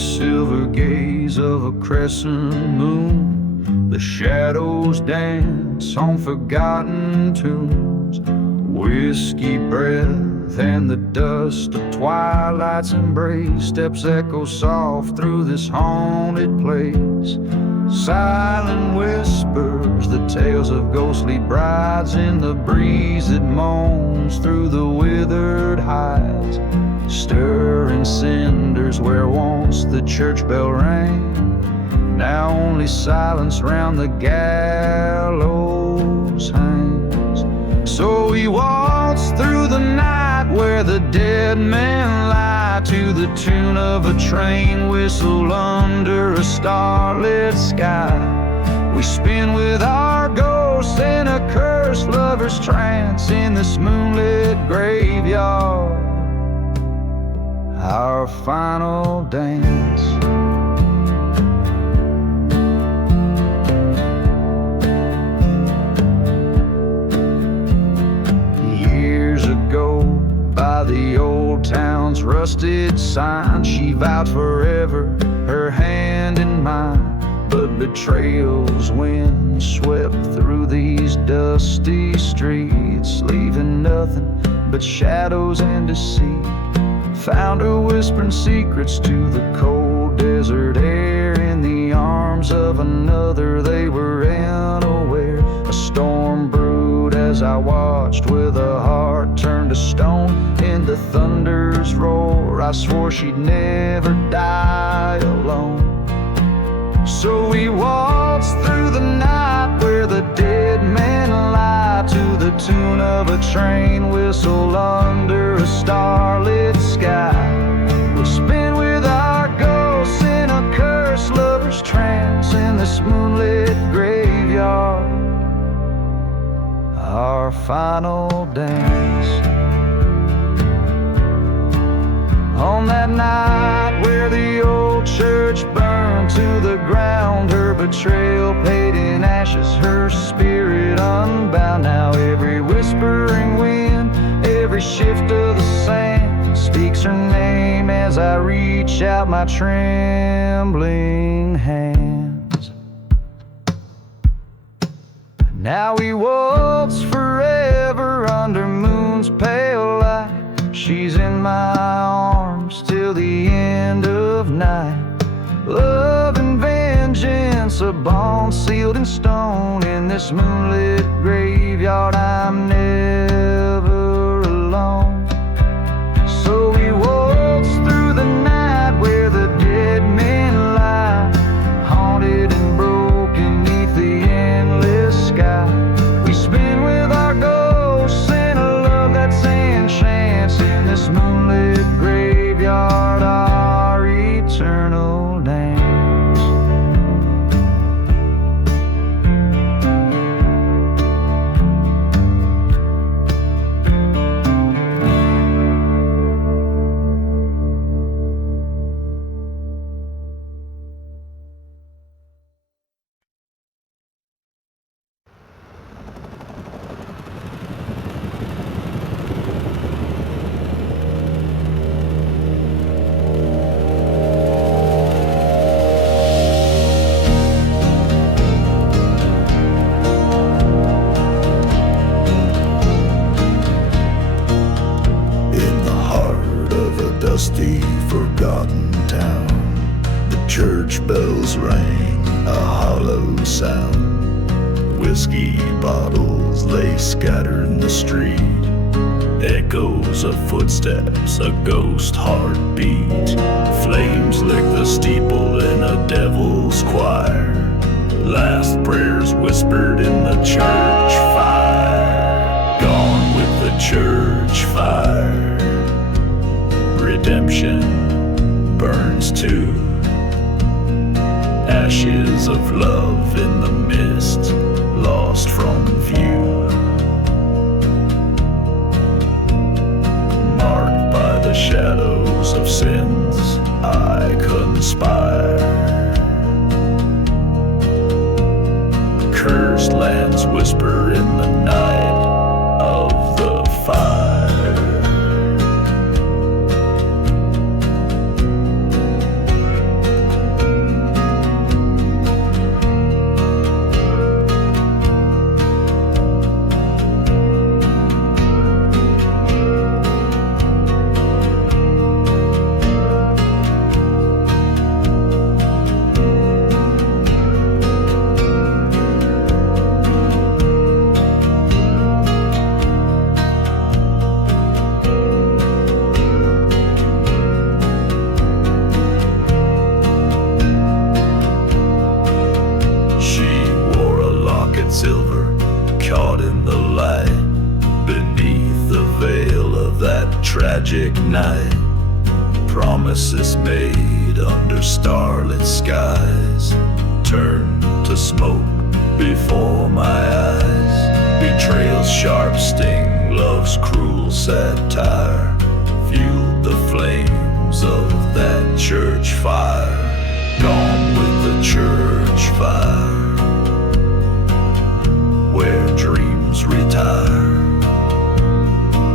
silver gaze of a crescent moon, the shadows dance on forgotten tunes. Whiskey breath and the dust of twilight's embrace. Steps echo soft through this haunted place. Silent whispers, the tales of ghostly brides in the breeze that moans through the withered hides. Stirring cinders where once the church bell rang. Now only silence round the gallows hangs. So we waltz through the night where the dead men lie, to the tune of a train whistle under a starlit sky. We spin with our ghosts in a cursed lover's trance in this moonlit graveyard, our final dance. Years ago, by the old town's rusted sign, she vowed forever, her hand in mine. But betrayal's wind swept through these dusty streets, leaving nothing but shadows and deceit. Found her whispering secrets to the cold desert air. In the arms of another they were unaware. A storm brewed as I watched, with a heart turned to stone. In the thunder's roar I swore she'd never die alone. So we waltzed through the night where the dead men lie, to the tune of a train whistle under a starlit sky. We spin with our ghosts in a cursed lover's trance in this moonlit graveyard, our final dance. On that night where the old church burned to the ground, her betrayal paid in ashes, her spirit unbound. Now every whispering wind, every shift of the sand speaks her name as I reach out my trembling hands. Now we waltz forever under moon's pale light. She's in my arms till the end of night. Love and vengeance, a bond sealed in stone. In this moonlit graveyard I'm never alone. So we waltz through the night where the dead men lie, haunted and broken neath the endless sky. We spin with our ghosts in a love that's enchants in this moonlit graveyard, our eternal dance. Dusty, forgotten town, the church bells rang a hollow sound. Whiskey bottles lay scattered in the street, echoes of footsteps, a ghost heartbeat. Flames lick the steeple in a devil's choir, last prayers whispered in the church fire. Gone with the church fire. Redemption burns too. Ashes of love in the mist, lost from view. Marked by the shadows of sins I conspire. Cursed lands whisper in the night of the fire. silver caught in the light beneath the veil of that tragic night. Promises made under starlit skies turned to smoke before my eyes. Betrayal's sharp sting, love's cruel satire fueled the flames of that church fire. Gone with the church fire, where dreams retire.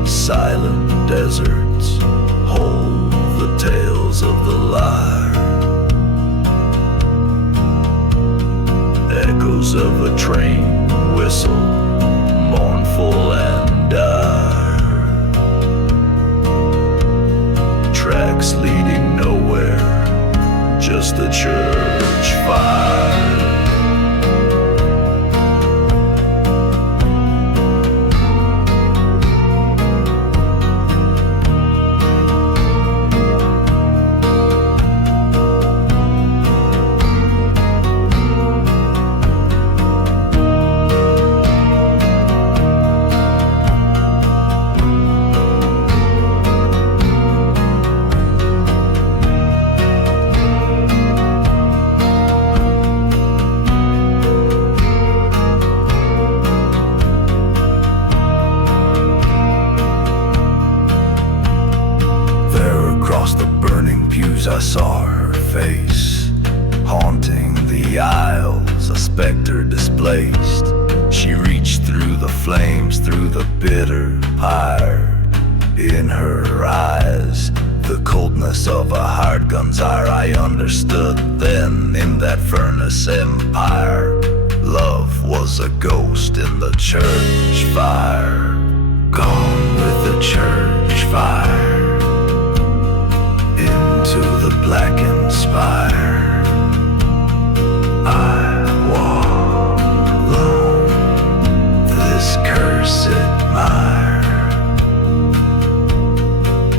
Silent deserts hold the tales of the lyre. Echoes of a train whistle, mournful and dire. Tracks leading nowhere, just a church fire. I saw her face, haunting the aisles, a specter displaced. She reached through the flames, through the bitter pyre. In her eyes, the coldness of a hard gun's ire. I understood then, in that furnace empire, love was a ghost in the church fire. Gone with the church fire, to the blackened spire. I walk alone this cursed mire.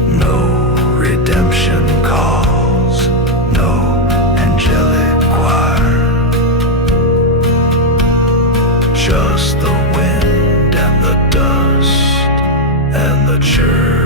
No redemption calls, no angelic choir. Just the wind and the dust and the church.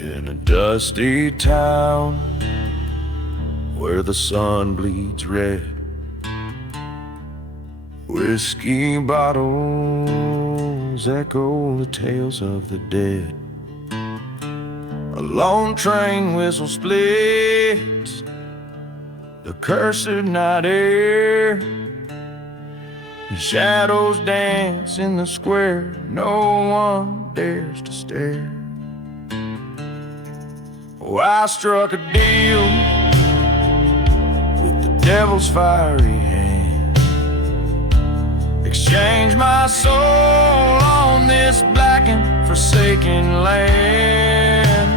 In a dusty town where the sun bleeds red, whiskey bottles echo the tales of the dead. A lone train whistle splits the cursed night air. Shadows dance in the square, no one dares to stare. Oh, I struck a deal with the devil's fiery hand, exchanged my soul on this black and forsaken land.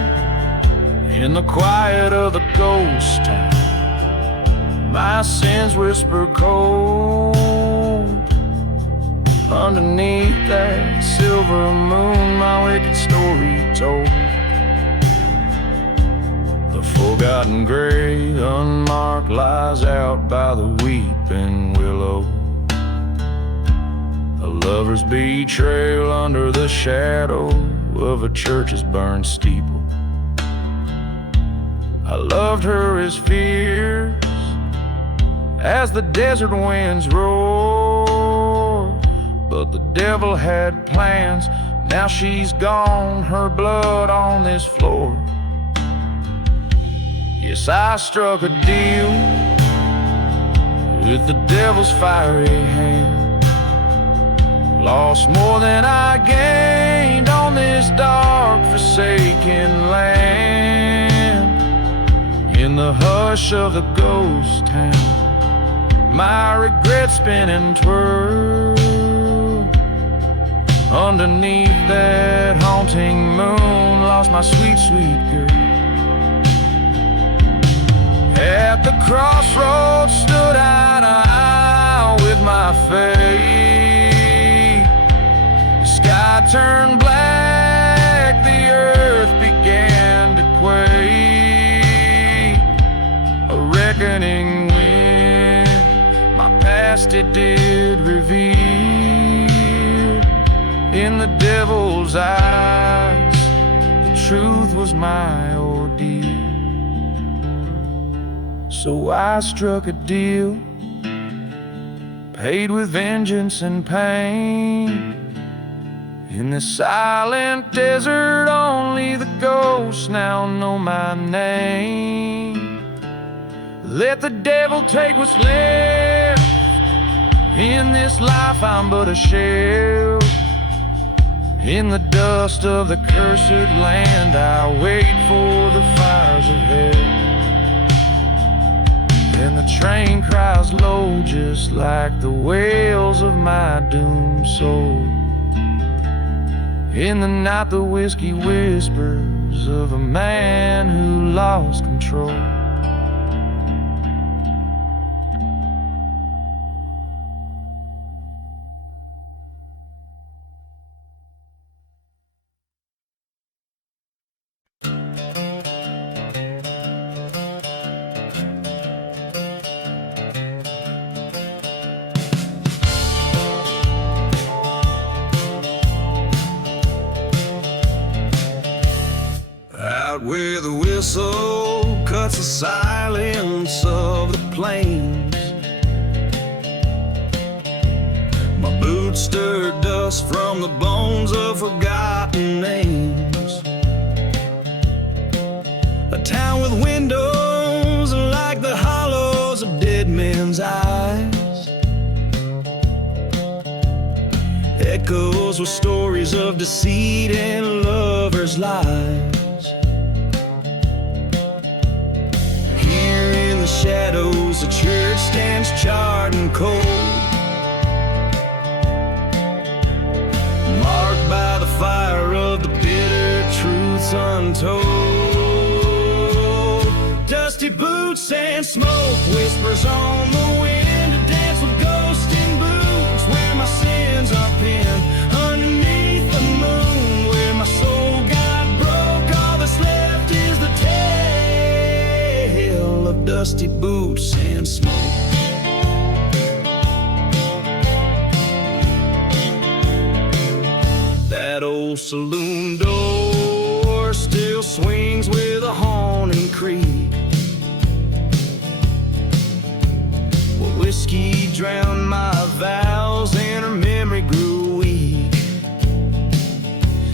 In the quiet of the ghost town, my sins whisper cold. Underneath that silver moon, my wicked story told. The forgotten grave, unmarked, lies out by the weeping willow. A lover's betrayal under the shadow of a church's burned steeple. I loved her as fierce as the desert winds roar, but the devil had plans. Now she's gone, her blood on this floor. Yes, I struck a deal with the devil's fiery hand. Lost more than I gained on this dark, forsaken land. In the hush of the ghost town, my regrets spin and twirl. Underneath that haunting moon, lost my sweet, sweet girl. At the crossroads stood eye to eye with my fate. The sky turned black, the earth began to quake. A reckoning wind, my past it did reveal. In the devil's eyes, the truth was my ordeal. So I struck a deal, paid with vengeance and pain. In this silent desert, only the ghosts now know my name. Let the devil take what's left. In this life I'm but a shell. In the dust of the cursed land, I wait for the fires of hell. And the train cries low, just like the wails of my doomed soul. In the night the whiskey whispers of a man who lost control. Where the whistle cuts the silence of the plains, my boots stir dust from the bones of forgotten names. A town with windows like the hollows of dead men's eyes, echoes with stories of deceit and lovers' lies. Shadows, the church stands charred and cold, marked by the fire of the bitter truths untold. Dusty boots and smoke, whispers on the wind, to dance with ghosts in boots, where my sins are pinned. Underneath the moon, where my soul got broke, all that's left is the tale of dusty boots and smoke. That old saloon door still swings with a haunting creak, where whiskey drowned my vows and her memory grew weak.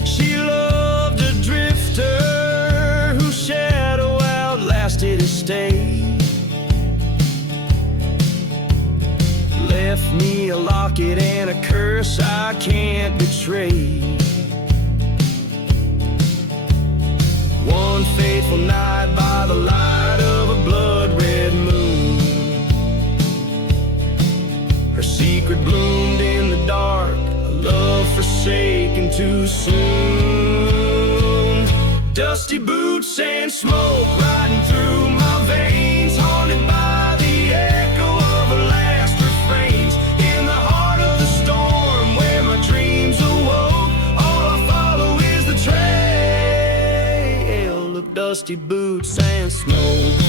She loved a drifter whose shadow outlasted his stay. Left me a locket and a curse I can't betray. One fateful night by the light of a blood-red moon, her secret bloomed in the dark, a love forsaken too soon. Dusty boots and smoke riding through my veins, haunted by the echo of her last refrains. In the heart of the storm, where my dreams awoke, all I follow is the trail of dusty boots and smoke.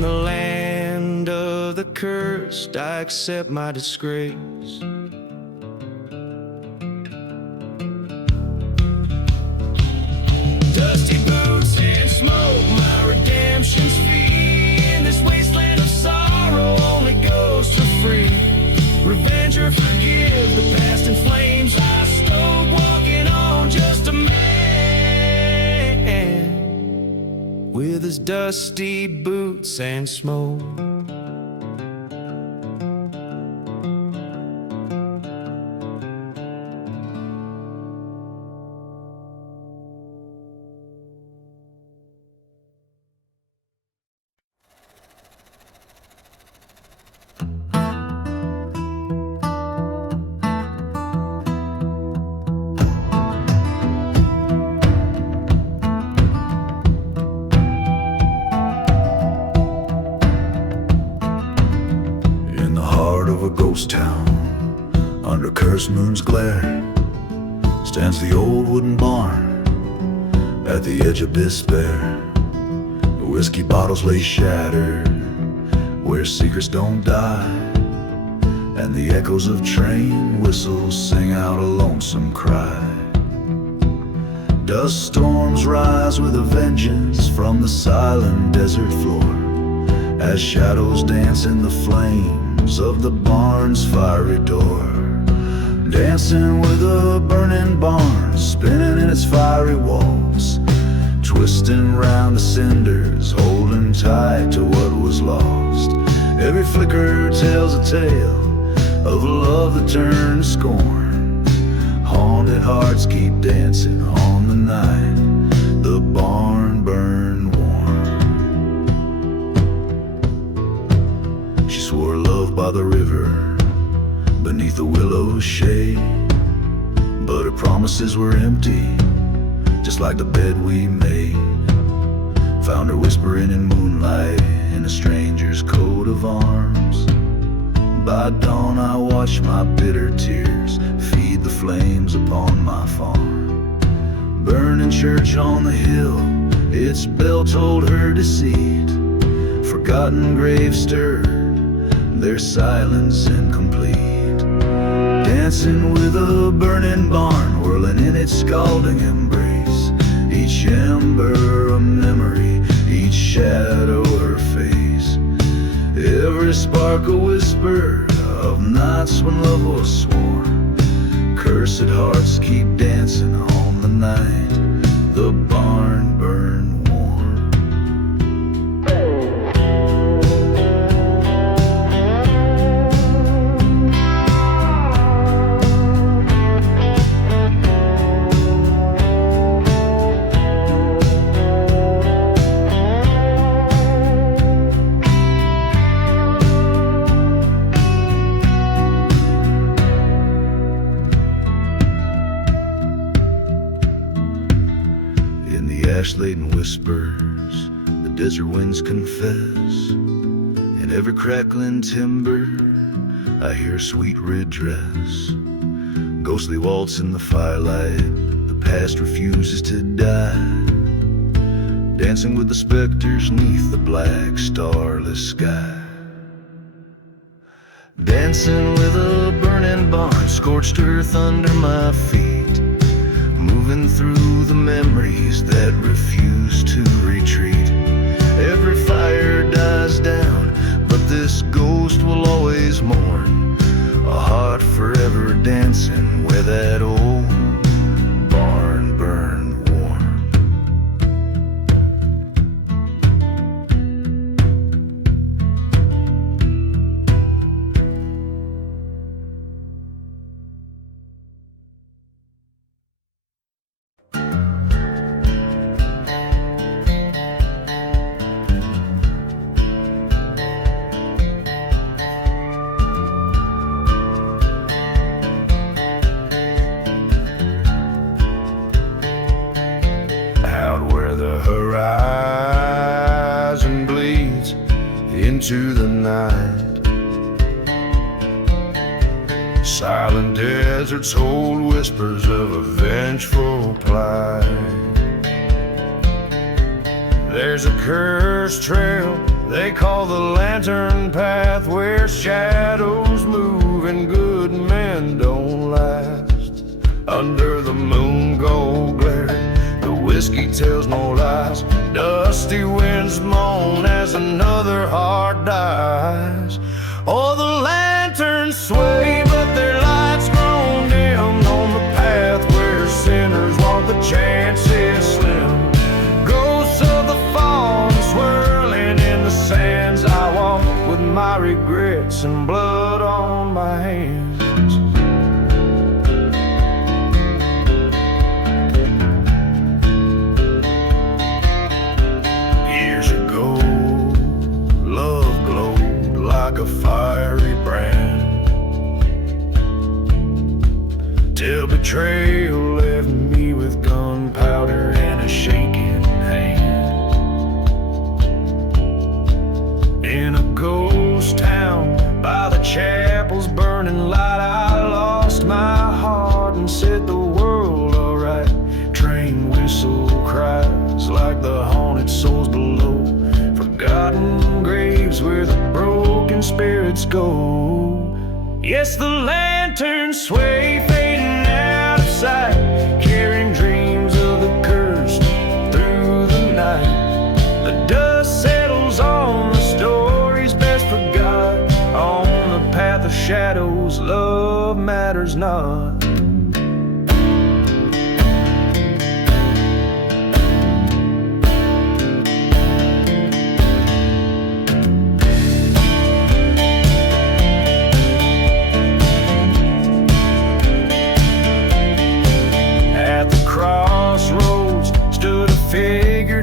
In the land of the cursed, I accept my disgrace. Dusty boots and smoke, my redemption's fee. In this wasteland of sorrow, only goes to free. Revenge or forgive, the past in flames I stoke, walking on just a man with his dusty boots and smoke. Ghost town, under cursed moon's glare, stands the old wooden barn at the edge of despair. The whiskey bottles lay shattered where secrets don't die, and the echoes of train whistles sing out a lonesome cry. Dust storms rise with a vengeance from the silent desert floor, as shadows dance in the flames of the barn's fiery door. Dancing with a burning barn, spinning in its fiery walls, twisting round the cinders, holding tight to what was lost. Every flicker tells a tale of a love that turned to scorn. Haunted hearts keep dancing on the night the barn burned warm. She swore love by the river, beneath the willow's shade, but her promises were empty, just like the bed we made. Found her whispering in moonlight in a stranger's coat of arms. By dawn I watched my bitter tears feed the flames upon my farm. Burning church on the hill, its bell told her deceit. Forgotten graves stirred, their silence incomplete. Dancing with a burning barn, whirling in its scalding embrace. Each ember a memory, each shadow her face. Every spark a whisper of nights when love was sworn. Cursed hearts keep dancing on the night the barn burned warm. Ash-laden whispers, the desert winds confess. In every crackling timber, I hear sweet red dress. Ghostly waltz in the firelight, the past refuses to die. Dancing with the specters neath the black, starless sky. Dancing with a burning barn, scorched earth under my feet. Moving through the memories that refuse to retreat. Every fire dies down, but this ghost will always mourn. A heart forever dancing where that old barn burned warm. Horizon bleeds into the night. Silent deserts hold whispers of a vengeful plight. There's a cursed trail They call the lantern path where shadows move and good men don't last. Under the moon gold glaring, the whiskey tells no lies. Dusty winds moan as another heart dies. Oh, the lanterns sway, but their lights grown dim on the path where sinners walk, the chances slim. Ghosts of the fallen swirling in the sands. I walk with my regrets and blood on my hands. Years ago, love glowed like a fiery brand, till betrayal left me with gunpowder and a shaking hand. In a ghost town by the chapel's burning light, I lost my heart and set the world alright. Train whistle cries like the haunted souls below, forgotten graves where the broken spirits go. Yes, the lanterns sway, fading out of sight, carrying dreams of the cursed through the night. The dust settles on the stories best forgot. On the path of shadows, love matters not.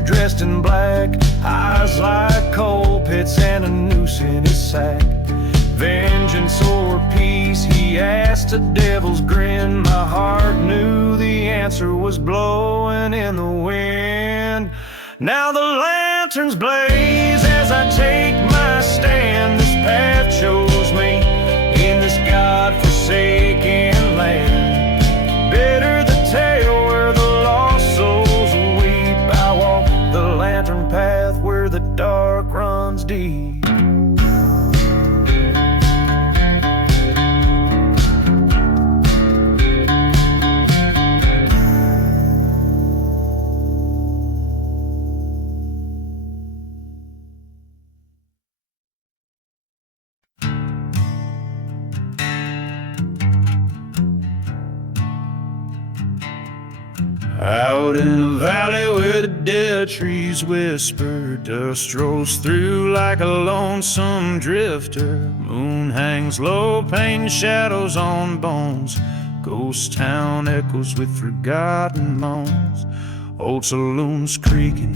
Dressed in black, eyes like coal pits and a noose in his sack. Vengeance or peace, he asked a devil's grin. My heart knew the answer was blowing in the wind. Now the lanterns blaze as I take my stand. This path chose me in this God-forsaken land. Bitter the tale where the lost souls weep. I walk the lantern path where the dark runs deep. Out in a valley where the dead trees whisper, dust rolls through like a lonesome drifter. Moon hangs low, painting shadows on bones. Ghost town echoes with forgotten moans. Old saloons creaking,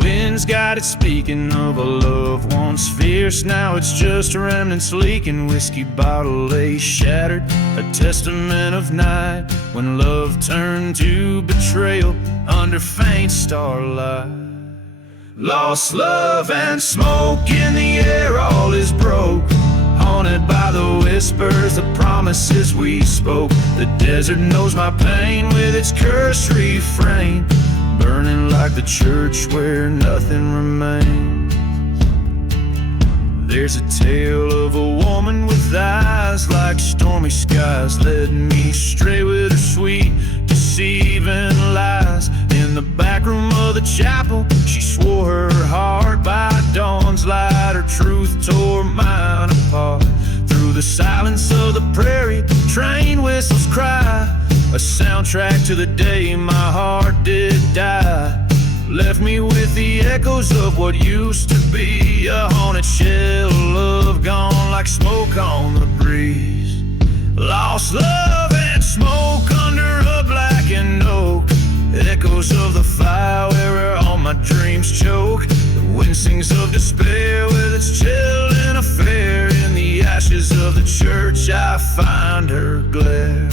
wind's got it speaking of a love once fierce. Now it's just remnants leaking. Whiskey bottle lay shattered, a testament of night when love turned to betrayal under faint starlight. Lost love and smoke in the air, all is broke. Haunted by the whispers, the promises we spoke. The desert knows my pain with its cursed refrain, burning like the church where nothing remains. There's a tale of a woman with eyes like stormy skies, led me stray with her sweet, deceiving lies. In the back room of the chapel, she swore her heart by dawn's light. Her truth tore mine apart. Through the silence of the prairie, train whistles cry, a soundtrack to the day my heart did die. Left me with the echoes of what used to be a haunted shell of gone like smoke on the breeze. Lost love and smoke under a blackened oak, echoes of the fire where all my dreams choke. The wind sings of despair with its chilling affair. In the ashes of the church I find her glare.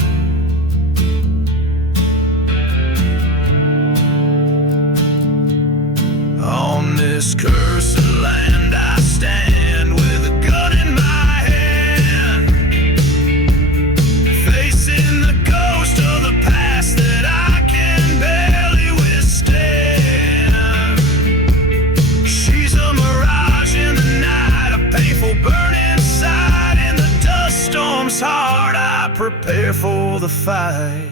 On this cursed land I stand with a gun in my hand, facing the ghost of the past that I can barely withstand. She's a mirage in the fight.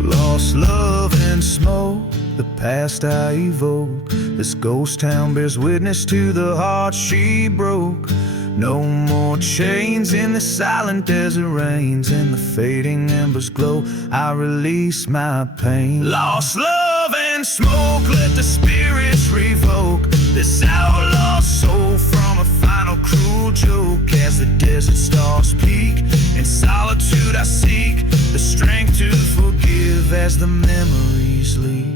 Lost love and smoke, the past I evoke. This ghost town bears witness to the heart she broke. No more chains in the silent desert rains, and the fading embers glow. I release my pain. Lost love and smoke, let the spirits revoke this outlaw soul from a final cruel joke. As the desert stars peak, in solitude I seek the strength to forgive as the memories leak.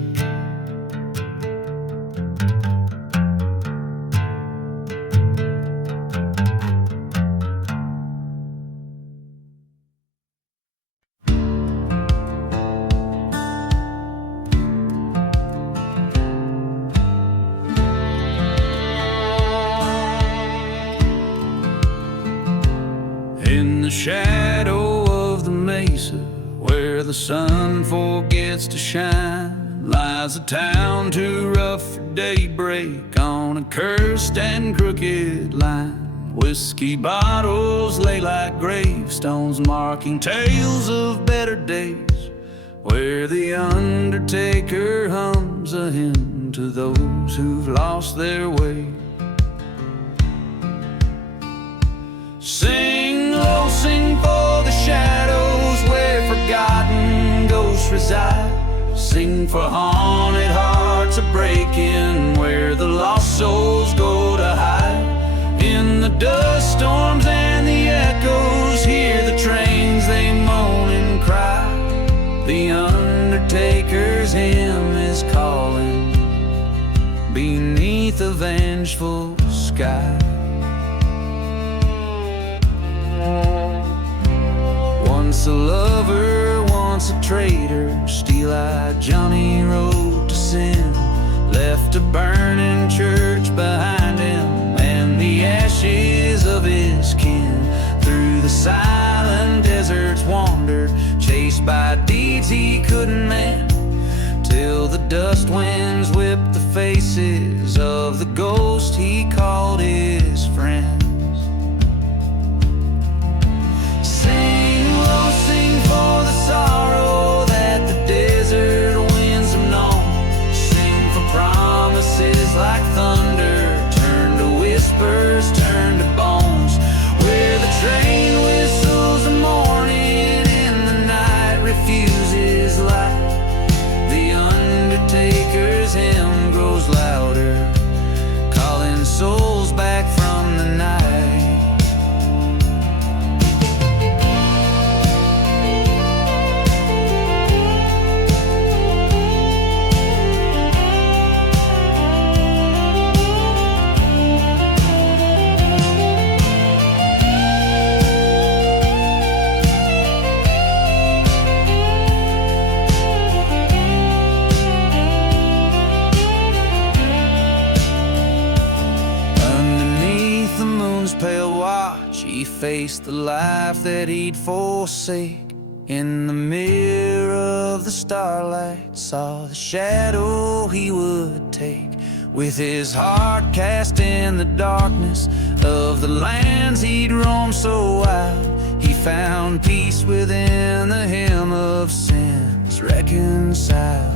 In the shadow of the mesa, where the sun forgets to shine, lies a town too rough for daybreak on a cursed and crooked line. Whiskey bottles lay like gravestones, marking tales of better days, where the undertaker hums a hymn to those who've lost their way. Sing low, sing for the shadows where forgotten ghosts reside. Sing for haunted hearts a-breaking where the lost souls go to hide. In the dust storms and the echoes, hear the trains, they moan and cry. The undertaker's hymn is calling beneath a vengeful sky. Once a lover, once a traitor, steel-eyed Johnny rode to sin, left a burning church behind him and the ashes of his kin. Through the silent deserts wandered, chased by deeds he couldn't mend, till the dust winds whipped the faces of the ghost he called his friends. Sing for the sorrow that the desert winds have known. Sing for promises like thunder, turn to whispers, turn to bones. Where the train whistles the morning and the night refuses light. The undertaker's hymn grows louder, calling souls back from the night. He faced the life that he'd forsake. In the mirror of the starlight, saw the shadow he would take. With his heart cast in the darkness of the lands he'd roamed so wild, he found peace within the hymn of sins reconciled.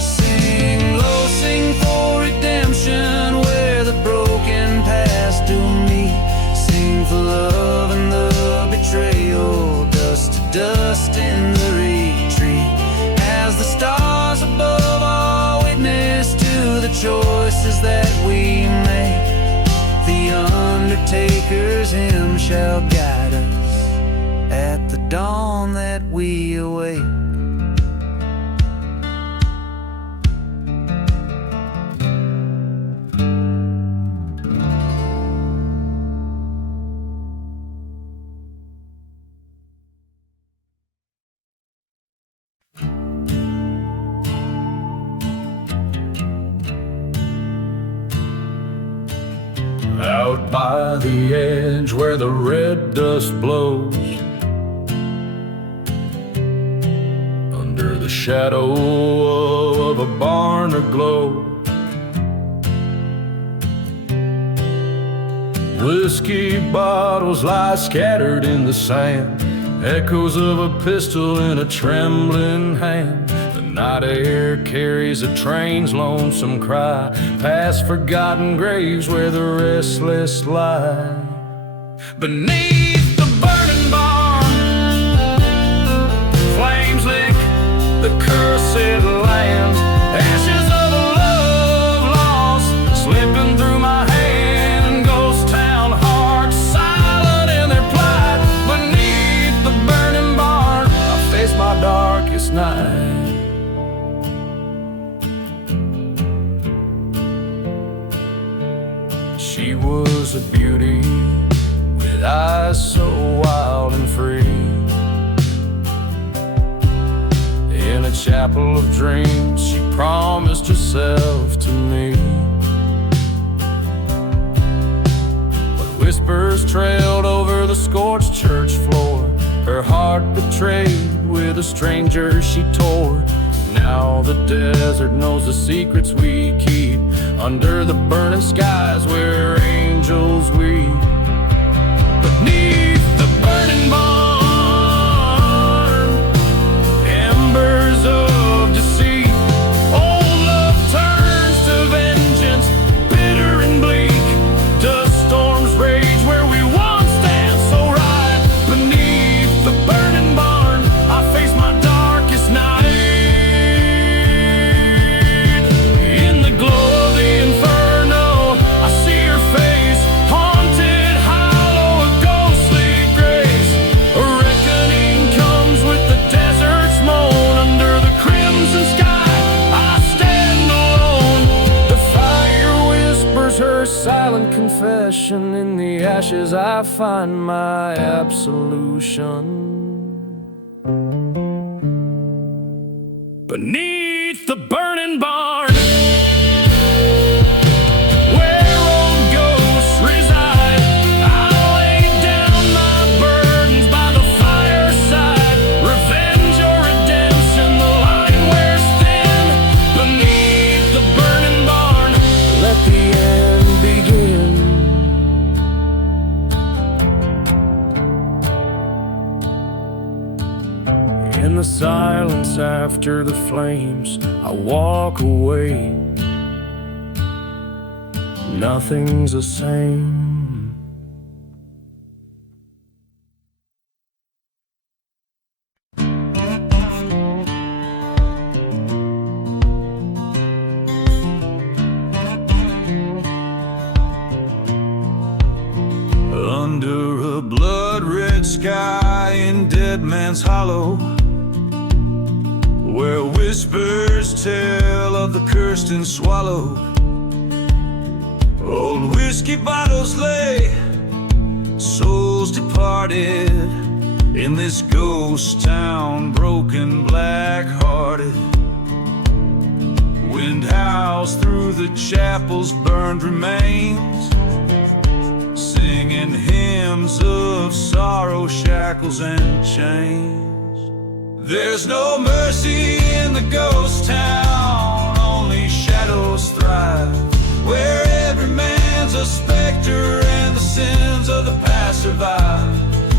Sing low, sing for redemption where the broken past do meet. Sing for love and the betrayal, dust to dust in the retreat. As the stars above are witness to the choices that we make, the undertaker's hymn shall guide us at the dawn that we await. Out by the edge where the red dust blows, under the shadow of a barn aglow, whiskey bottles lie scattered in the sand, echoes of a pistol in a trembling hand. The night air carries a train's lonesome cry, past forgotten graves where the restless lie. Beneath the burning barn, flames lick the cursed land, ashes of a love lost slipping through my hand, ghost town hearts silent in their plight. Beneath the burning barn, I face my darkest night. She was a beauty with eyes so wild and free, in a chapel of dreams she promised herself to me. But whispers trailed over the scorched church floor, her heart betrayed with a stranger she tore. Now the desert knows the secrets we keep, under the burning skies where angels weep. Beneath the burning barn, embers of deceit, old love turns to vengeance, bitter and bleak. Dust storms rage where we once danced so right. Beneath the burning barn, I face my darkest night. Silent confession, in the ashes I find my absolution. Beneath the burning barn, where old ghosts reside, I'll lay down my burdens by the fireside. Revenge or redemption, the line wears thin. Beneath the burning barn, let the end begin. In the silence after the flames, I walk away. Nothing's the same. Under a blood-red sky in Dead Man's Hollow, where whispers tell of the cursed and swallowed, old whiskey bottles lay, souls departed, in this ghost town, broken, black-hearted. Wind howls through the chapel's burned remains, singing hymns of sorrow, shackles and chains. There's no mercy in the ghost town, only shadows thrive, where every man's a specter and the sins of the past survive.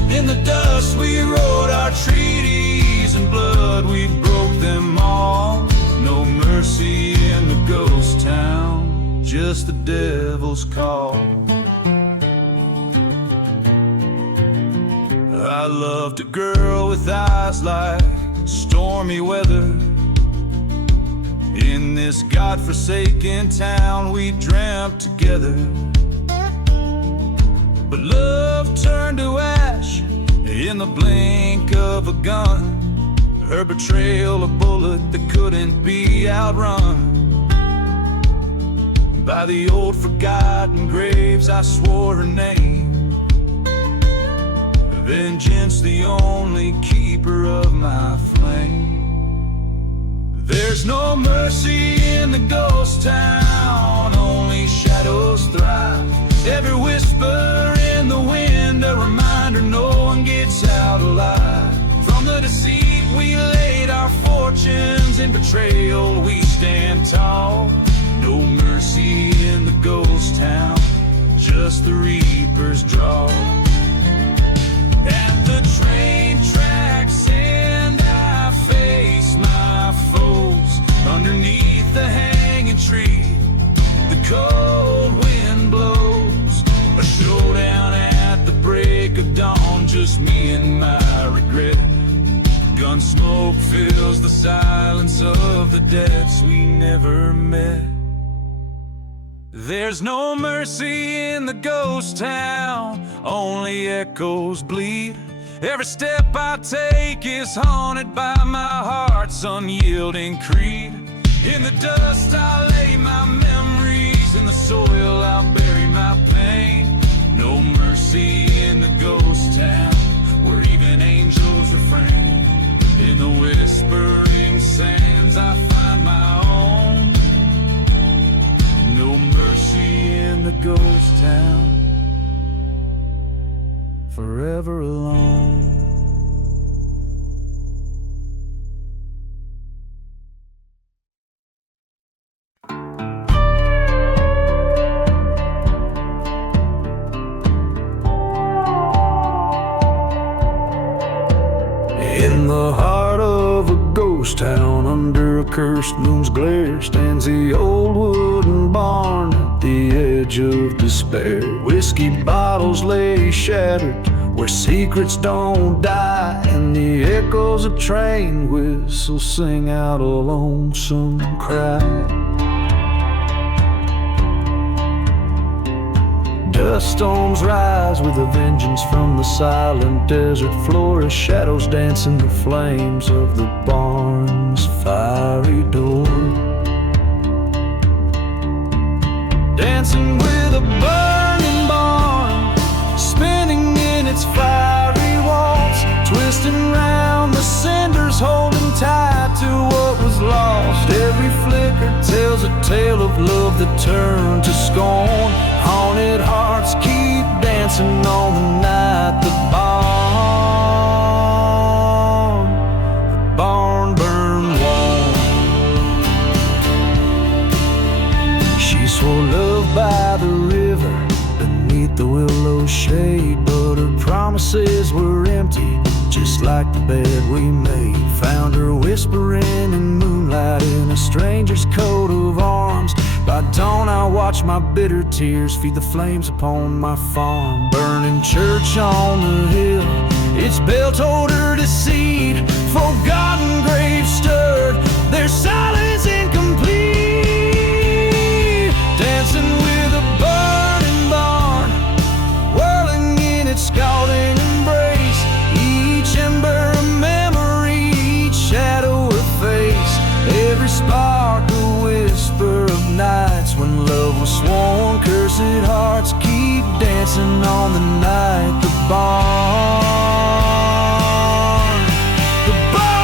In the dust we wrote our treaties, in blood we broke them all. No mercy in the ghost town, just the devil's call. I loved a girl with eyes like stormy weather. In this godforsaken town we dreamt together, but love turned to ash in the blink of a gun. Her betrayal a bullet that couldn't be outrun. By the old forgotten graves I swore her name. Vengeance the only keeper of my flame. There's no mercy in the ghost town, only shadows thrive, Every whisper in the wind, a reminder no one gets out alive. From the deceit we laid our fortunes, in betrayal we stand tall. No mercy in the ghost town, just the reaper's draw. At the train tracks and I face my foes, underneath the hanging tree the cold wind blows. A showdown at the break of dawn, just me and my regret. Gun smoke fills the silence of the depths we never met. There's no mercy in the ghost town, only echoes bleed. Every step I take is haunted by my heart's unyielding creed. In the dust I lay my memories, in the soil I'll bury my pain. No mercy in the ghost town, where even angels refrain. In the whispering sands I find my own. No mercy in the ghost town, forever alone. In the heart of a ghost town, under a cursed moon's glare, stands the old wooden barn at the edge of despair. Whiskey bottles lay shattered where secrets don't die, and the echoes of train whistles sing out a lonesome cry. Dust storms rise with a vengeance from the silent desert floor, as shadows dance in the flames of the barn's fiery door. Dancing with a burning barn, spinning in its fiery waltz, twisting round the cinders, holding tight to what was lost. Every flicker tells a tale of love that turned to scorn. Haunted hearts keep dancing on the night the barn burned warm. She swore love by the river beneath the willow shade, but her promises were empty, just like the bed we made. Found her whispering in moonlight in a stranger's coat of arms. By dawn I watch my bitter tears feed the flames upon my farm. Burning church on the hill, its bell told her to cede. Forgotten graves stirred, their silence incomplete. Dancing with a burning barn, whirling in its scalding embrace. Each ember a memory, each shadow a face. Every spark a whisper of nights when love was sworn. Cursed hearts keep dancing on the night the barn burned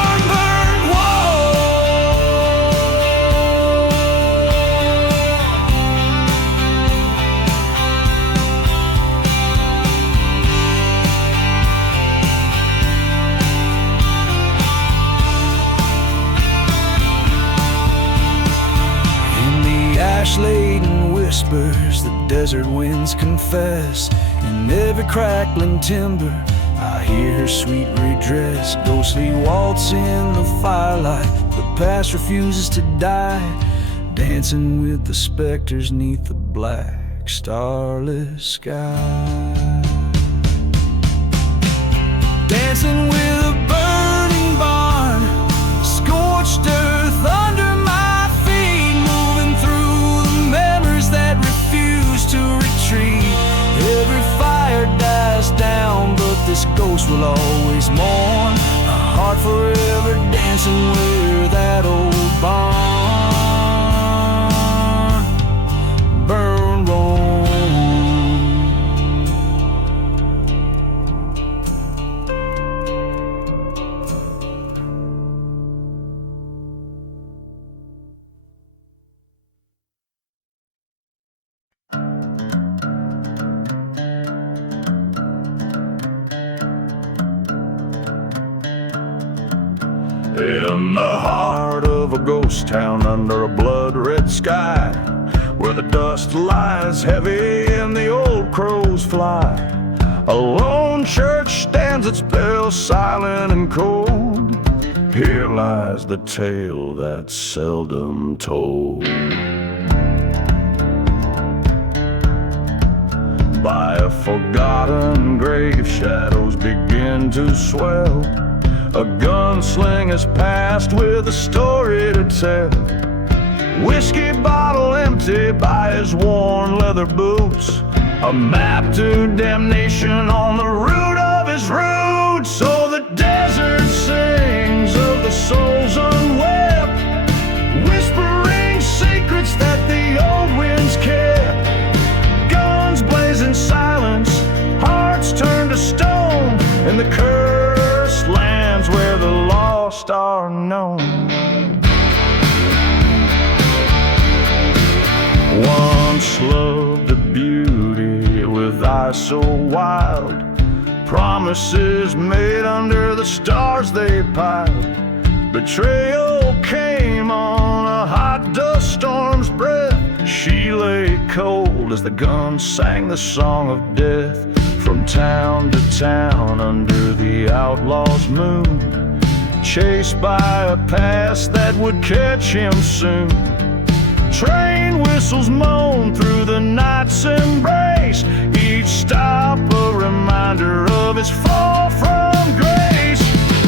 ash-laden whispers the desert winds confess. In every crackling timber I hear her sweet redress. Ghostly waltz in the firelight, the past refuses to die. Dancing with the specters neath the black starless sky. Dancing with a burning barn, scorched earth under my feet, moving through the memories that refuse to retreat. Every fire dies down, but this ghost will always mourn. A heart forever dancing where that old barn burned warm. In the heart of a ghost town under a blood-red sky, where the dust lies heavy and the old crows fly, a lone church stands its bell silent and cold. Here lies the tale that's seldom told. By a forgotten grave, shadows begin to swell. A gunsling has passed with a story to tell. Whiskey bottle empty by his worn leather boots, a map to damnation on the root of his roots. So the desert sings of the souls unwept, whispering secrets that the old winds kept. Guns blaze in silence, hearts turn to stone, in the cursed lands where the lost are known. Once loved a beauty with eyes so wild, promises made under the stars they piled. Betrayal came on a hot dust storm's breath. She lay cold as the guns sang the song of death. From town to town under the outlaw's moon, chased by a past that would catch him soon. Train whistles moan through the night's embrace, each stop a reminder of his fall from grace.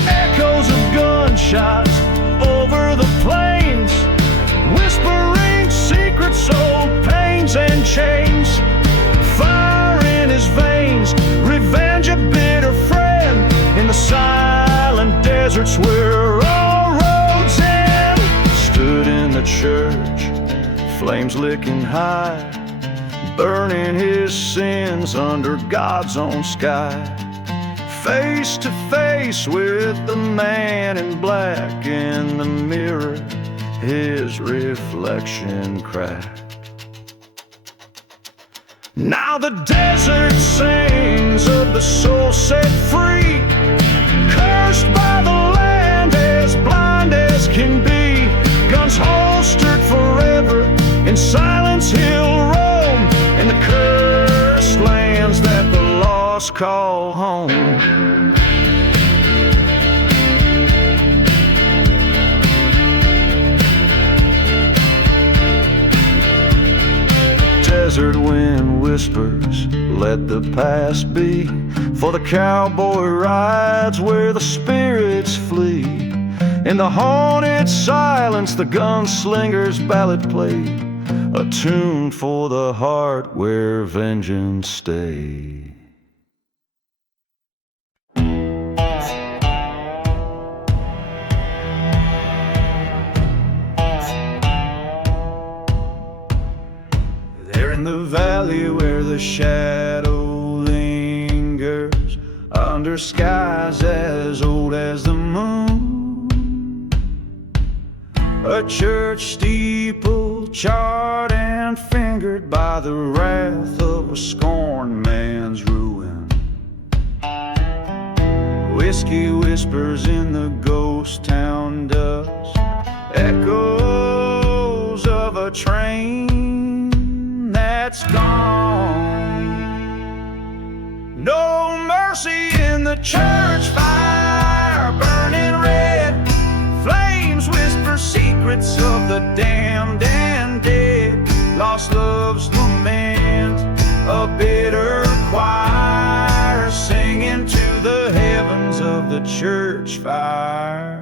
Echoes of gunshots over the plains, whispering secrets, old pains and chains. Fire in his veins, revenge a bitter friend, in the silent deserts where all roads end. Stood in the church, flames licking high, burning his sins under God's own sky. Face to face with the man in black, in the mirror his reflection cracked. Now the desert sings of the soul set free, cursed by the land, as blind as can be. Guns holstered forever, in silence he'll roam, in the cursed lands that the lost call home. Desert wind whispers, let the past be, for the cowboy rides where the spirits flee. In the haunted silence the gunslinger's ballad played, a tune for the heart where vengeance stays. There in the valley where the shadow lingers, under skies as old as the moon, a church steeple charred and fingered by the wrath of a scorned man's ruin. Whiskey whispers in the ghost town dust, echoes of a train that's gone. No mercy in the church fire burning red, flames whisper secrets of the damned and dead. Lost love's lament, a bitter choir singing to the heavens of the church fire.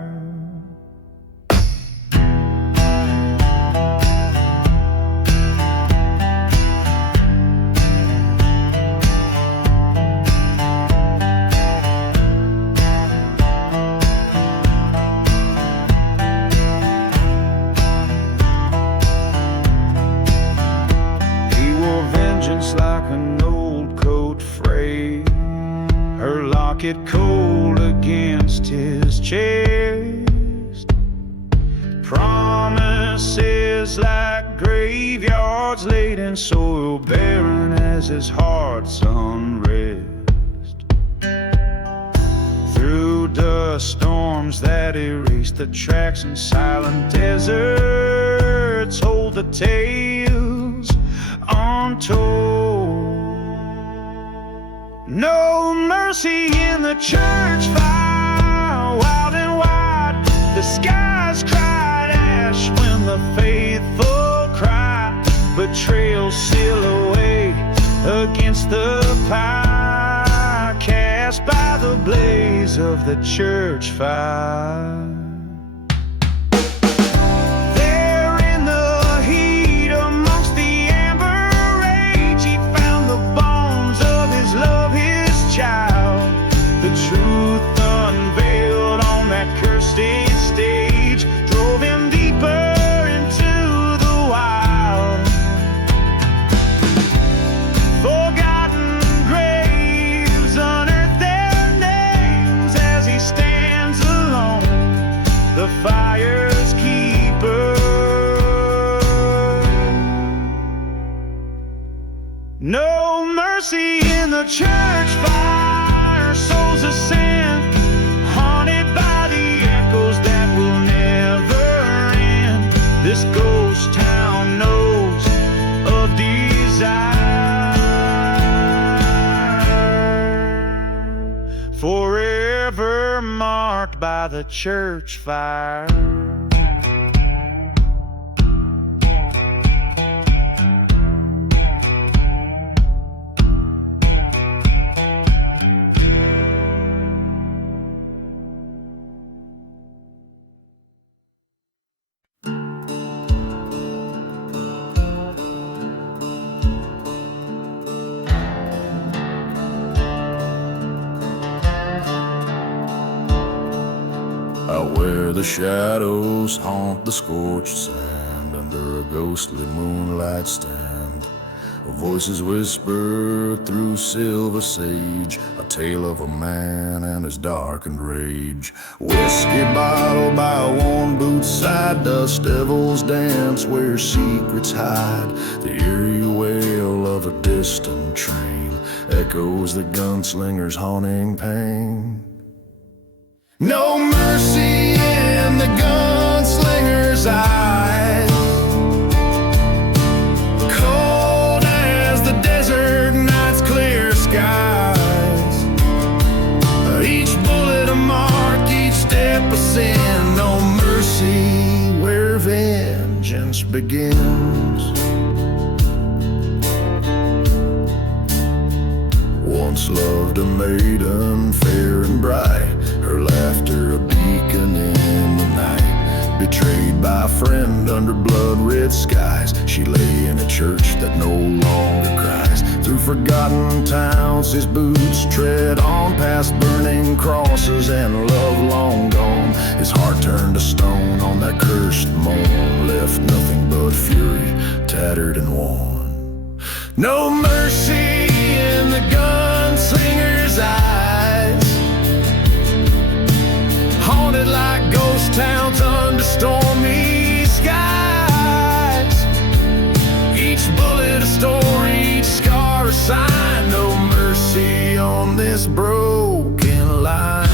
Like an old coat frayed, her locket cold against his chest. Promises like graveyards laid in soil, barren as his heart's unrest. Through dust the storms that erase the tracks in silent deserts hold the tales untold. No mercy in the church fire, wild and wide. The skies cried ash when the faithful cry. Betrayal silhouette against the pie, cast by the blaze of the church fire. There in the heat amongst the amber rage, he found the bones of his love, his child. The truth unveiled on that cursed stage drove him deeper into the wild. Forgotten graves unearth their names as he stands alone, the fire's keeper. No mercy in the church fire, souls ascend, haunted by the echoes that will never end. This ghost town knows of desire, forever marked by the church fire. Out where the shadows haunt the scorched sand, under a ghostly moonlight stand, voices whisper through silver sage, a tale of a man and his darkened rage. Whiskey bottle by a worn boot side, dust devils dance where secrets hide. The eerie wail of a distant train echoes the gunslinger's haunting pain. No mercy in the gunslinger's eyes, cold as the desert night's clear skies. Each bullet a mark, each step a sin. No mercy where vengeance begins. Once loved a maiden fair and bright, her laughter a beacon in the night. Betrayed by a friend under blood-red skies, she lay in a church that no longer cries. Through forgotten towns his boots tread on, past burning crosses and love long gone. His heart turned to stone on that cursed morn, left nothing but fury, tattered and worn. No mercy in the gunslinger's eyes, haunted like ghost towns under stormy skies. Each bullet a story, each scar a sign. No mercy on this broken line.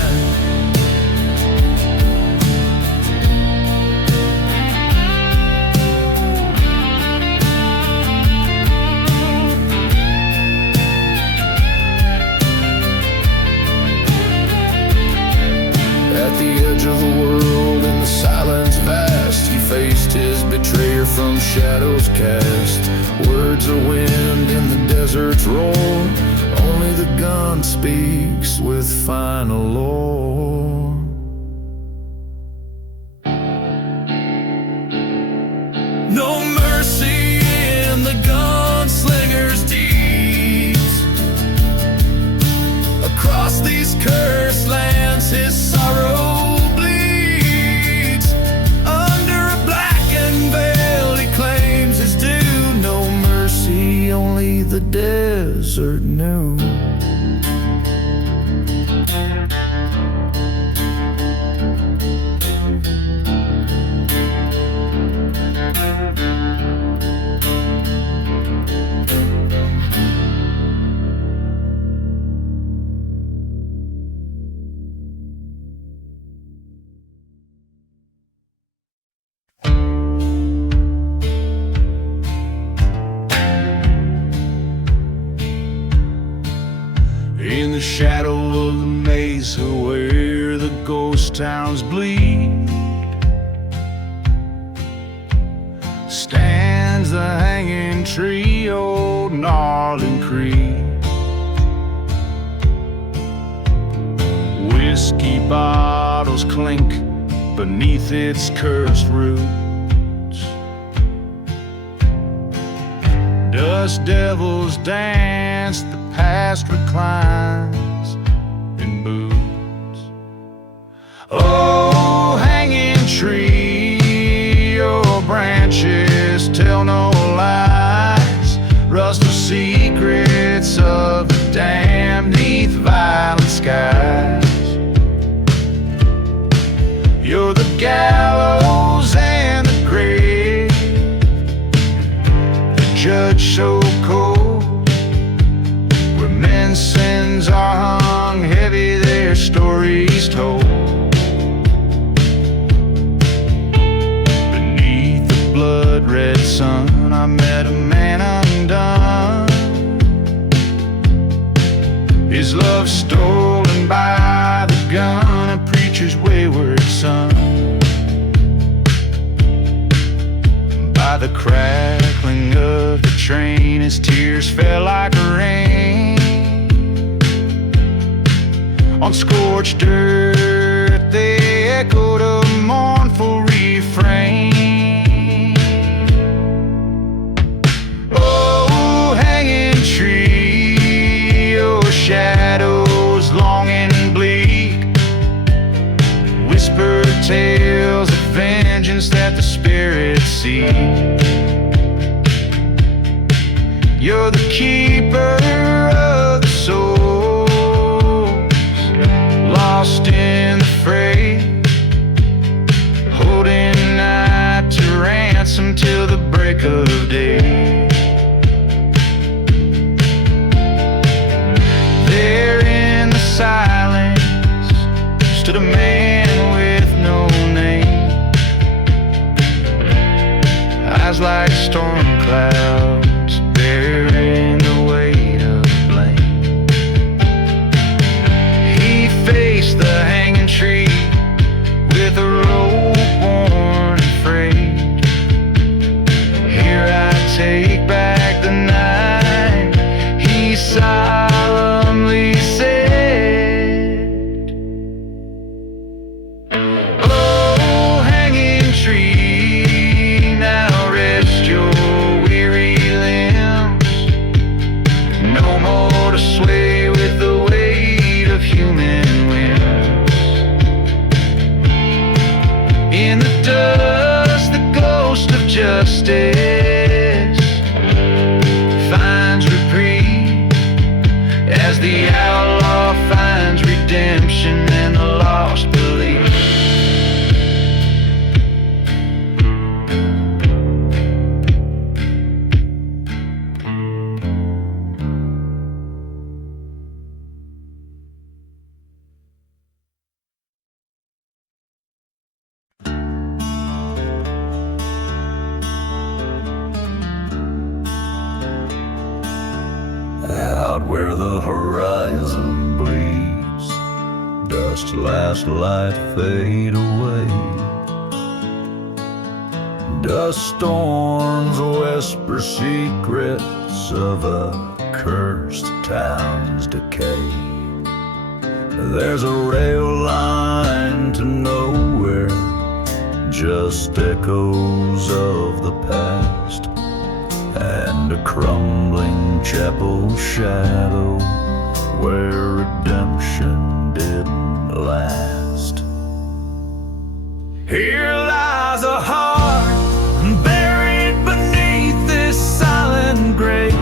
At the edge of the world, in the silence vast, he faced his betrayer from shadows cast. Words are wind in the desert's roar, only the gun speaks with final lore. No mercy in the gunslinger's deeds. Across these cursed lands his sorrow bleeds. Under a blackened veil he claims his due. No mercy, only the desert knew. shadow of the mesa where the ghost towns bleed stands the hanging tree, old gnarling Creek. Whiskey bottles clink beneath its cursed roots. Dust devils dance, the past reclines in boots. Oh, hanging tree, your branches tell no lies. Rust the secrets of the damned neath violent skies. You're the gallows and the grave, the judge so cold, where men's sins are hung heavy, their stories told. Beneath the blood-red sun, I met a man undone, his love stolen by the gun, a preacher's wayward son. By the crackling of the train, his tears fell like rain. On scorched earth they echoed a mournful refrain. Oh, hanging tree, your shadows long and bleak whisper tales of vengeance that the spirits seek. You're the keeper of the souls, lost in the fray, holding night to ransom till the break of day. There in the silence stood a man with no name, eyes like storm clouds bearing the weight of blame. He faced the hanging tree with a rope worn and frayed. Here I take back the night, he solemnly said. Oh, hanging tree, now rest your weary limbs, no more to sway with the weight of human whims. In the dust, the ghost of justice finds reprieve, as the outlaw finds redemption and the lost belief. Out where the horizon bleeds, dust's last light fade away. Dust storms whisper secrets of a cursed town's decay. There's a rail line to nowhere, just echoes of the past, and a crumbling chapel shadow where redemption didn't last. Here lies a heart buried beneath this silent grave,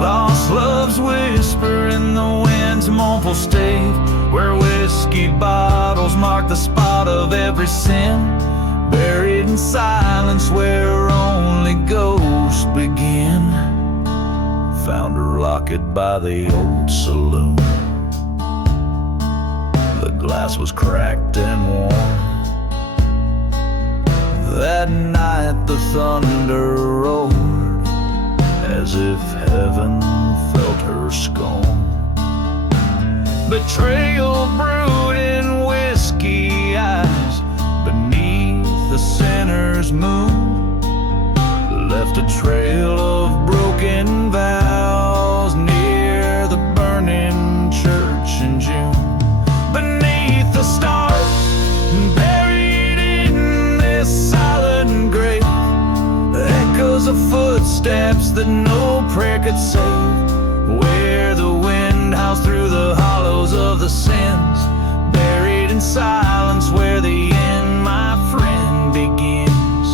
lost love's whisper in the wind's mournful stave, where whiskey bottles mark the spot of every sin, buried in silence where only ghosts begin. Found her locket by the old saloon. The glass was cracked and worn. That night the thunder roared, as if heaven felt her scorn. Betrayal brewed in whiskey eyes beneath the sinner's moon, left a trail of broken vows near the burning church in June. Beneath the stars, buried in this silent grave, the echoes of footsteps that no prayer could save. Where the wind howls through the hollows of the sins, buried in silence where the end, my friend, begins.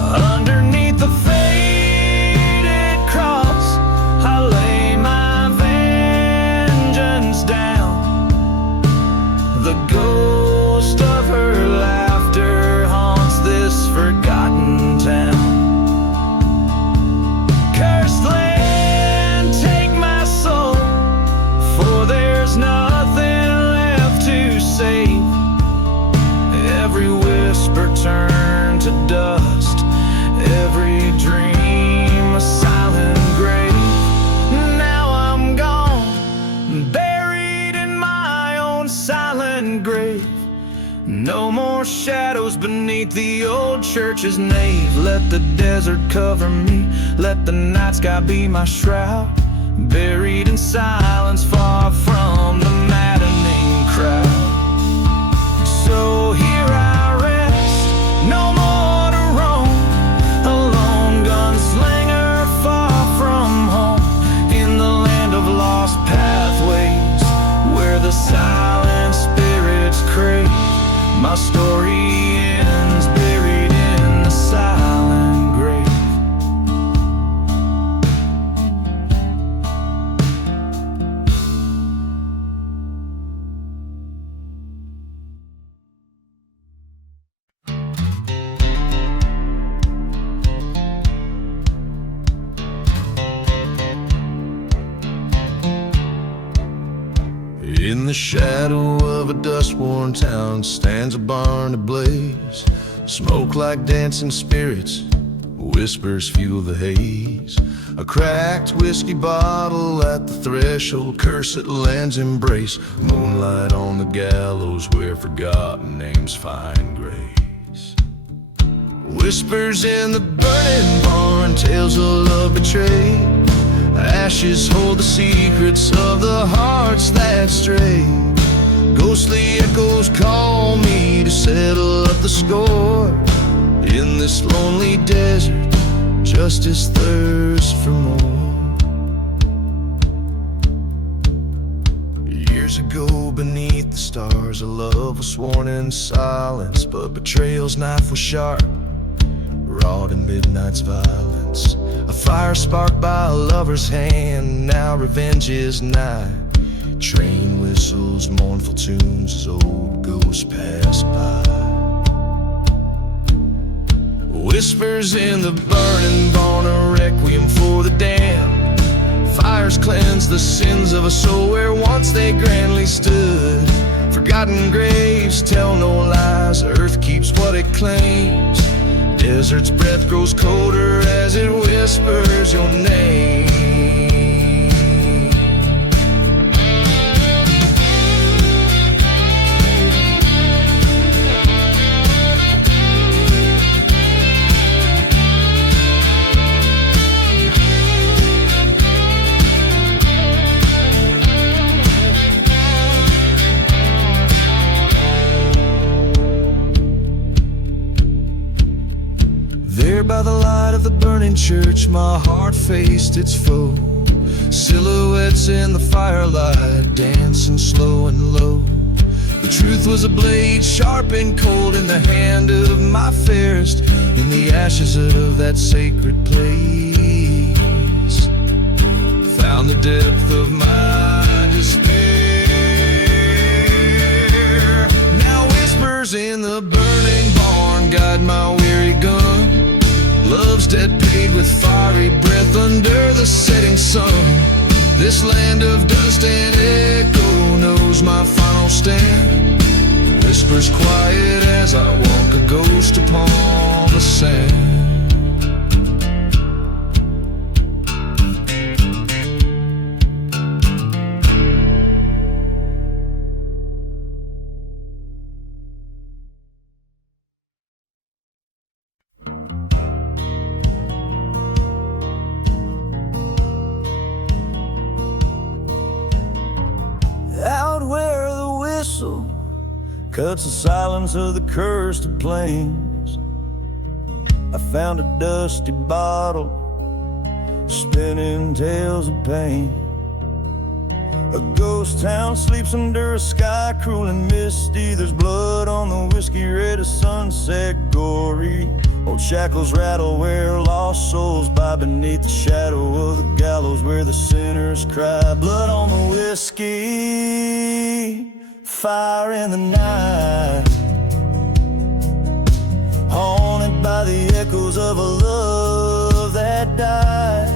Underneath the faded cross, I lay my vengeance down. The ghost of her laughter haunts this forgotten town. Cursed land, take my soul, for there's nothing left to save. Every whisper turned to dust, every dream a silent grave. Now I'm gone, buried in my own silent grave. No more shadows beneath the old church's nave. Let the desert cover me, let the night sky be my shroud. Buried in silence, far from the maddening crowd. So here I rest, no more to roam, a lone gunslinger far from home, in the land of lost pathways, where the silent spirits crave. My story ends buried in the silent grave. In the shadow of a dust-worn town stands a barn ablaze. Smoke like dancing spirits, whispers fuel the haze. A cracked whiskey bottle at the threshold, curse at land's embrace. Moonlight on the gallows where forgotten names find grace. Whispers in the burning barn, tales of love betrayed. Ashes hold the secrets of the hearts that stray. Ghostly echoes call me to settle up the score. In this lonely desert, justice thirsts for more. Years ago, beneath the stars, a love was sworn in silence, but betrayal's knife was sharp, raw to midnight's violence. A fire sparked by a lover's hand, now revenge is nigh. Train whistles, mournful tunes as old ghosts pass by. Whispers in the burning barn, a requiem for the damned. Fires cleanse the sins of a soul where once they grandly stood. Forgotten graves tell no lies, earth keeps what it claims. Desert's breath grows colder as it whispers your name. There by the light of the burning church, my heart faced its foe. Silhouettes in the firelight, dancing slow and low. The truth was a blade, sharp and cold, in the hand of my fairest, in the ashes of that sacred place. Found the depth of my despair. Now whispers in the burning barn guide my weary gun. Love's debt paid with fiery breath under the setting sun. This land of dust and echo knows my final stand. Whispers quiet as I walk a ghost upon the sand. cuts the silence of the cursed plains. I found a dusty bottle, spinning tales of pain. A ghost town sleeps under a sky cruel and misty. There's blood on the whiskey red as sunset gory. Old shackles rattle where lost souls bow beneath the shadow of the gallows where the sinners cry. Blood on the whiskey, fire in the night, haunted by the echoes of a love that died.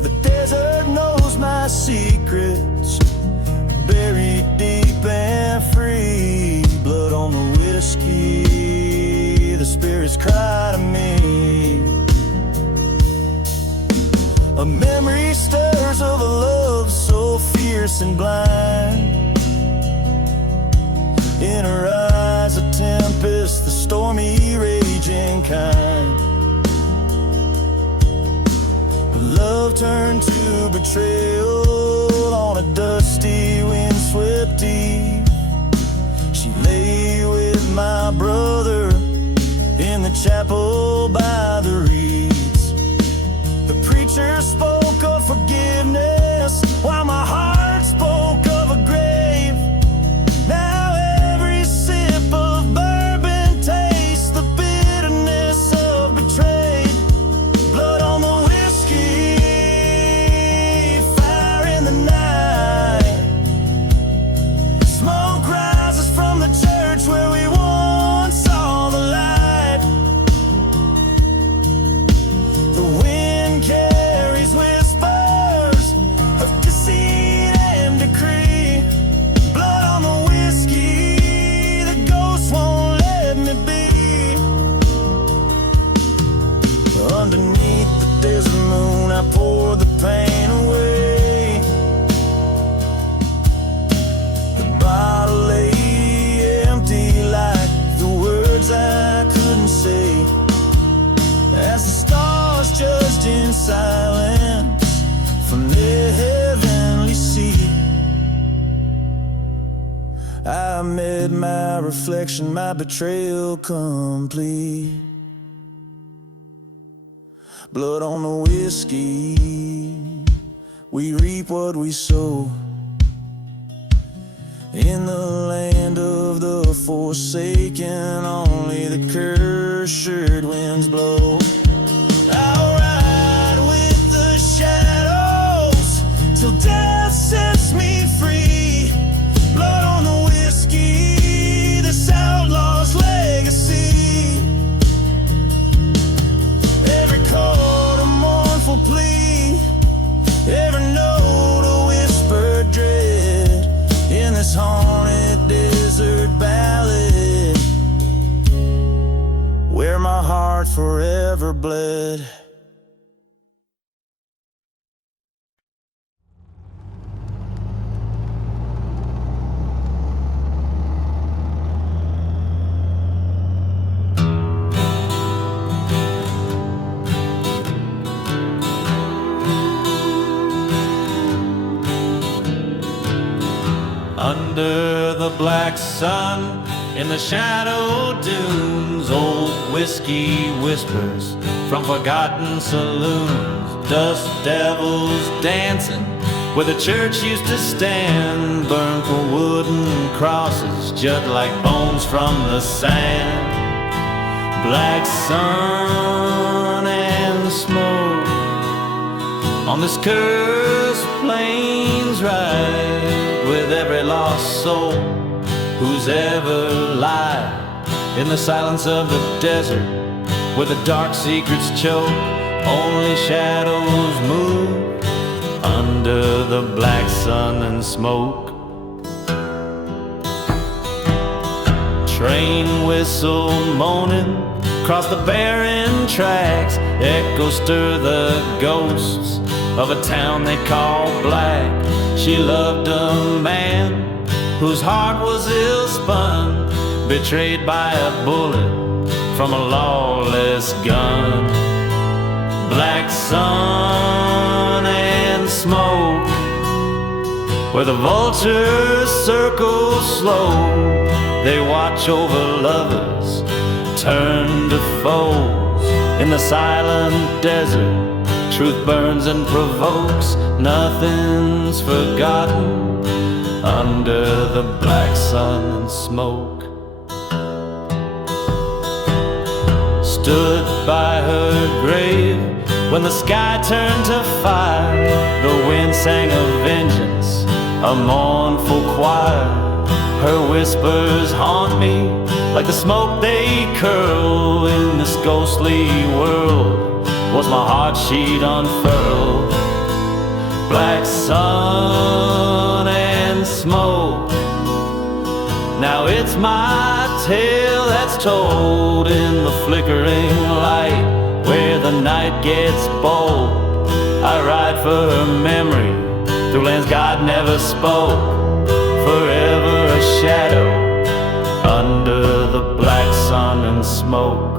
The desert knows my secrets, buried deep and free. Blood on the whiskey, the spirits cry to me. A memory stirs of a love so fierce and blind. In her eyes a tempest, the stormy raging kind. But love turned to betrayal on a dusty windswept eve. She lay with my brother in the chapel by the reeds. The preacher spoke of forgiveness while my heart spoke of a grave. Now every sip of bourbon tastes the bitterness of betrayed. Blood on the whiskey, fire in the night. Smoke rises from the church where we once saw the light. The wind carries whispers of deceit and decree. Blood on the whiskey, the ghost won't let me be. Underneath the desert moon, I pour the pain away. The bottle lay empty like the words I couldn't say. As the stars judged in silence from their heavenly seat, I made my reflection, my betrayal complete. Blood on the whiskey, we reap what we sow. In the land of the forsaken, only the cursed winds blow. I'll ride with the shadows till death sets me free. Blood on the whiskey, this outlaw's legacy. Every chord a mournful plea, every note a whispered dread. In this haunted desert ballad, where my heart forever bled. Under the black sun, in the shadow dunes, old whiskey whispers from forgotten saloons. Dust devils dancing where the church used to stand, burned for wooden crosses, jut like bones from the sand. Black sun and smoke on this cursed plains ride, with every lost soul who's ever lied. In the silence of the desert, where the dark secrets choke, only shadows move under the black sun and smoke. Train whistle moaning across the barren tracks, echoes stir the ghosts of a town they call black. She loved a man whose heart was ill-spun, betrayed by a bullet from a lawless gun. Black sun and smoke where the vultures circle slow. They watch over lovers turn to foes. In the silent desert, truth burns and provokes. Nothing's forgotten under the black sun and smoke. Stood by her grave when the sky turned to fire. The wind sang of vengeance, a mournful choir. Her whispers haunt me like the smoke they curl. In this ghostly world was my heart sheet unfurled. Black sun and smoke, now it's my tale that's told in the flickering light where the night gets bold. I ride for her memory through lands God never spoke. Forever a shadow under the black sun and smoke.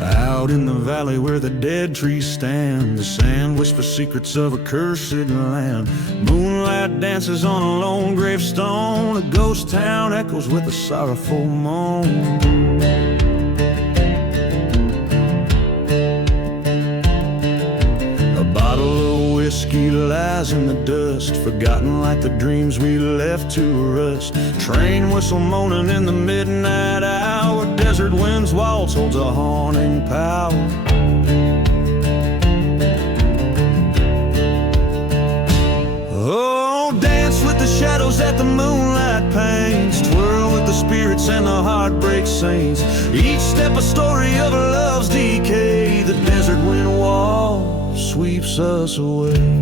Out in the valley where the dead trees stand, the sand whispers secrets of a cursed land. Moonlight dances on a lone gravestone, a ghost town echoes with a sorrowful moan. A bottle of whiskey lies in the dust, forgotten like the dreams we left to rust. Train whistle moaning in the midnight hour, desert wind's waltz holds a haunting power. Oh, dance with the shadows that the moonlight paints, twirl with the spirits and the heartbreak saints. Each step a story of a love's decay, the desert wind wall sweeps us away.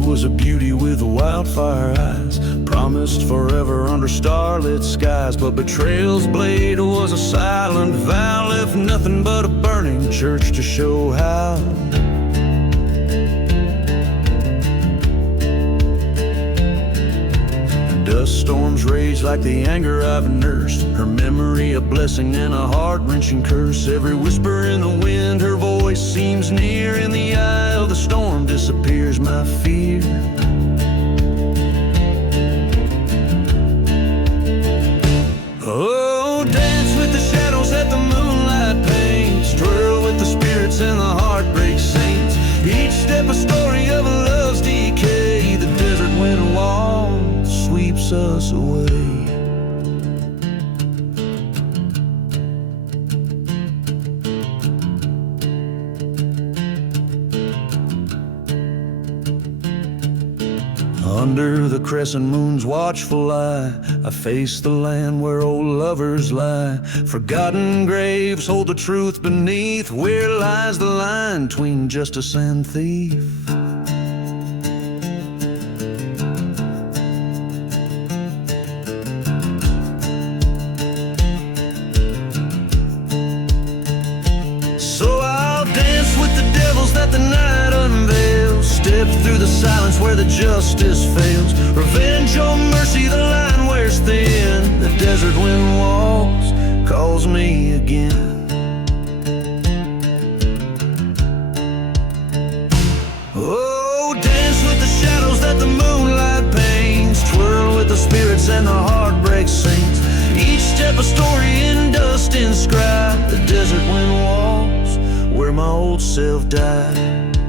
Was a beauty with wildfire eyes, promised forever under starlit skies. But betrayal's blade was a silent vow, left nothing but a burning church to show how. Dust storms rage like the anger I've nursed, her memory a blessing and a heart-wrenching curse. Every whisper in the wind, her voice seems near. In the eye of the storm disappears my fear. Oh, dance with the shadows that the moonlight paints, twirl with the spirits and the heartbreak saints. Each step a story of a love's decay, the desert wind wall sweeps us away. Under the crescent moon's watchful eye, I face the land where old lovers lie. Forgotten graves hold the truth beneath, where lies the line between justice and thief. So I'll dance with the devils that the night unveils, step through the silence where the justice fails. Revenge or mercy, the line wears thin, the desert wind walks, calls me again. Oh, inscribed the desert wind walls where my old self died.